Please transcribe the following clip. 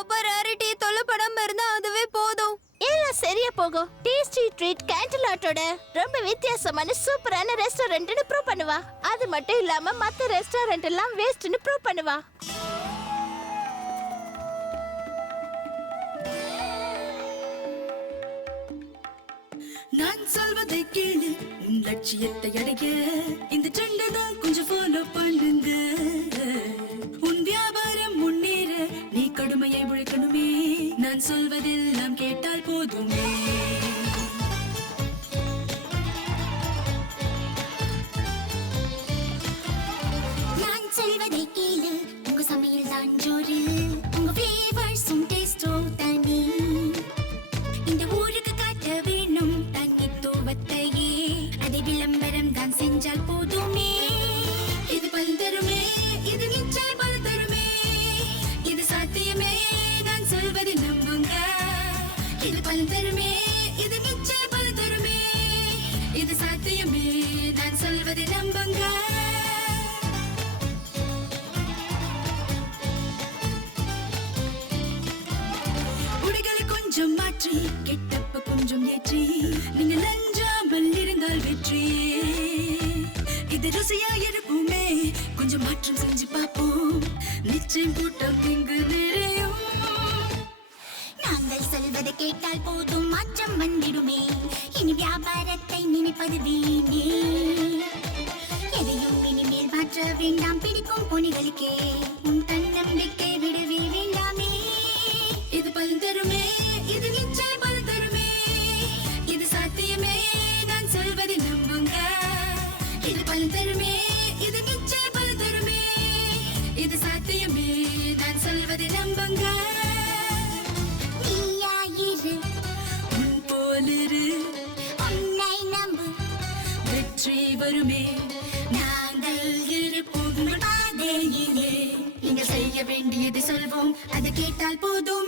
அப்பா ரேரிட்டி தொல்லப்படாம இருந்தா அதுவே போதும். எல்லாம் சரியா போகும். டேஸ்டி ட்ரீட் கேண்டலாட்டோட ரொம்ப வித்தியாசமான சூப்பரான ரெஸ்டாரண்ட்னு ப்ரூவ் பண்ணுவா. அது மட்டும் இல்லாம மத்த ரெஸ்டாரண்ட் எல்லாம் வேஸ்ட்னு ப்ரூவ் பண்ணுவா. நான் சொல்வதை கேளு, உன் லட்சியத்தை அடைய இந்த ட்ரெண்டை தான் கொஞ்சம் ஃபாலோ பண்ணுங்க. உன் வியாபாரம் முன்னேற நீ கடுமையை உழைக்கணுமே. நான் சொல்வதெல்லாம் கேட்டால் போதுமே. நான் சொல்வதை கேளு, உங்க சமையல் தான் ஜோறு. உங்க ஃபிளேவர்ஸும் டேஸ்டும் தனி. இந்த ஊருக்கு காட்ட வேணும் தனித்துவத்தையே. அதை விளம்பரம் தான் செஞ்சால் போதுமே. இது பலன் தருமே, இது நிச்சயம் பலன் தருமே. இது சாத்தியமே, நான் சொல்வதை நம்புங்க. இது பலன் தருமே, இது நிச்சயம் பலன் தருமே. இது சாத்தியமே, நான் சொல்வதை நம்புங்க. உடைகளை கொஞ்சம் மாற்றி, கெட்டப்ப கொஞ்சம் ஏற்றி, நீங்க லஞ்சாமல் இருந்தால் வெற்றியே. இது ருசியா இருப்புமே, கொஞ்சம் மாற்றம் செஞ்சு பார்ப்போம். நிச்சயம் கூட்டம் இங்கு நிறையும். நாங்கள் சொல்வதை கேட்டால் போதும், மாற்றம் வந்திடுமே. இனி வியாபாரத்தை நினைப்பது வீணே. எதையும் இனிமேல் மாற்ற வேண்டாம், பிடிக்கும் பொனிகளுக்கே உன் தன்னம்பிக்கை விடவே வேண்டாமே. இது பலன் தருமே, இது நிச்சயம் பலன் தருமே. இது சாத்தியமே, நான் சொல்வதை நம்புங்க. இது பலன் தருமே, இது நிச்சயம் பலன் தருமே. இது சாத்தியமே, நான் சொல்வதை நம்புங்க. நீயாயிரு, உன் போலிரு, உன்னை நம்பு, வெற்றி வருமே. நாங்கள் இருப்போம் உங்கள் பாதையிலே. நீங்கள் செய்ய வேண்டியதை சொல்வோம், அதை கேட்டால் போதும்.